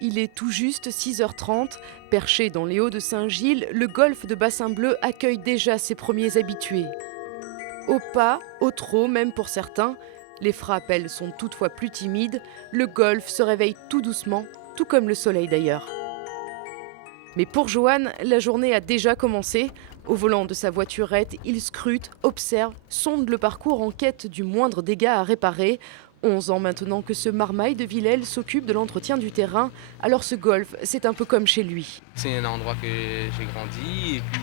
Il est tout juste 6h30. Perché dans les Hauts de Saint-Gilles, le golf de Bassin Bleu accueille déjà ses premiers habitués. Au pas, au trot même pour certains, les frappes, elles, sont toutefois plus timides, le golf se réveille tout doucement, tout comme le soleil d'ailleurs. Mais pour Johan, la journée a déjà commencé. Au volant de sa voiturette, il scrute, observe, sonde le parcours en quête du moindre dégât à réparer. 11 ans maintenant que ce marmaille de Villèle s'occupe de l'entretien du terrain, alors ce golf, c'est un peu comme chez lui. C'est un endroit que j'ai grandi et puis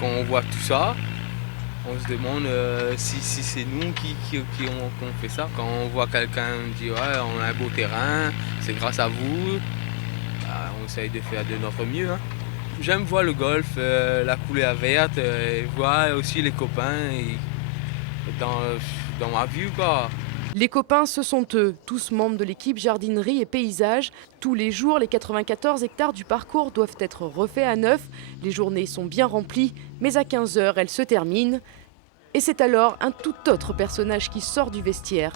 quand on voit tout ça, on se demande si c'est nous qui ont fait ça. Quand on voit quelqu'un dire ouais, on a un beau terrain, c'est grâce à vous, bah, on essaye de faire de notre mieux. Hein. J'aime voir le golf, la couleur verte, et voir aussi les copains dans ma vue. Quoi. Les copains, ce sont eux, tous membres de l'équipe jardinerie et paysage. Tous les jours, les 94 hectares du parcours doivent être refaits à neuf. Les journées sont bien remplies, mais à 15h, elles se terminent. Et c'est alors un tout autre personnage qui sort du vestiaire.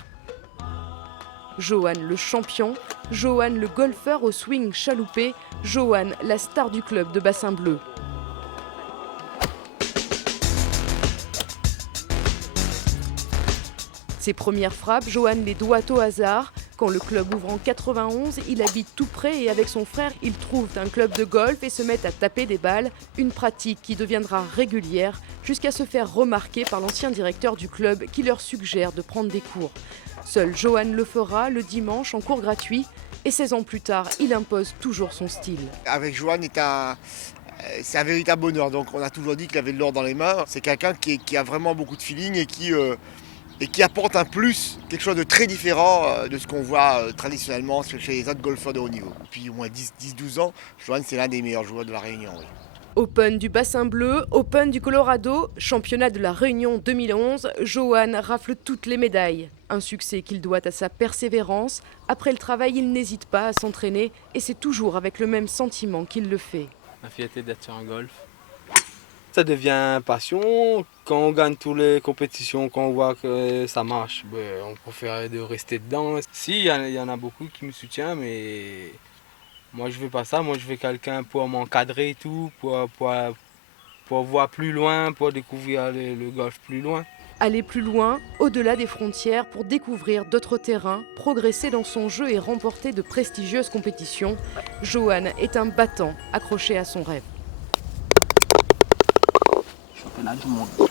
Johan le champion, Johan le golfeur au swing chaloupé, Johan la star du club de Bassin Bleu. Ses premières frappes, Johan les doit au hasard. Quand le club ouvre en 91, il habite tout près et avec son frère, ils trouvent un club de golf et se mettent à taper des balles. Une pratique qui deviendra régulière jusqu'à se faire remarquer par l'ancien directeur du club qui leur suggère de prendre des cours. Seul Johan le fera le dimanche en cours gratuit et 16 ans plus tard, il impose toujours son style. Avec Johan, c'est un véritable bonheur. Donc on a toujours dit qu'il avait de l'or dans les mains. C'est quelqu'un qui a vraiment beaucoup de feeling et qui apporte un plus, quelque chose de très différent de ce qu'on voit traditionnellement chez les autres golfeurs de haut niveau. Depuis au moins 10-12 ans, Johan c'est l'un des meilleurs joueurs de la Réunion. Oui. Open du Bassin Bleu, Open du Colorado, championnat de la Réunion 2011, Johan rafle toutes les médailles. Un succès qu'il doit à sa persévérance. Après le travail, il n'hésite pas à s'entraîner et c'est toujours avec le même sentiment qu'il le fait. La fierté d'être sur un golf. Ça devient passion. Quand on gagne toutes les compétitions, quand on voit que ça marche, on préfère de rester dedans. Si, il y en a beaucoup qui me soutiennent, mais moi je veux pas ça. Moi je veux quelqu'un pour m'encadrer et tout, pour voir plus loin, pour découvrir le golf plus loin. Aller plus loin, au-delà des frontières, pour découvrir d'autres terrains, progresser dans son jeu et remporter de prestigieuses compétitions, Johan est un battant accroché à son rêve. Championnat du monde.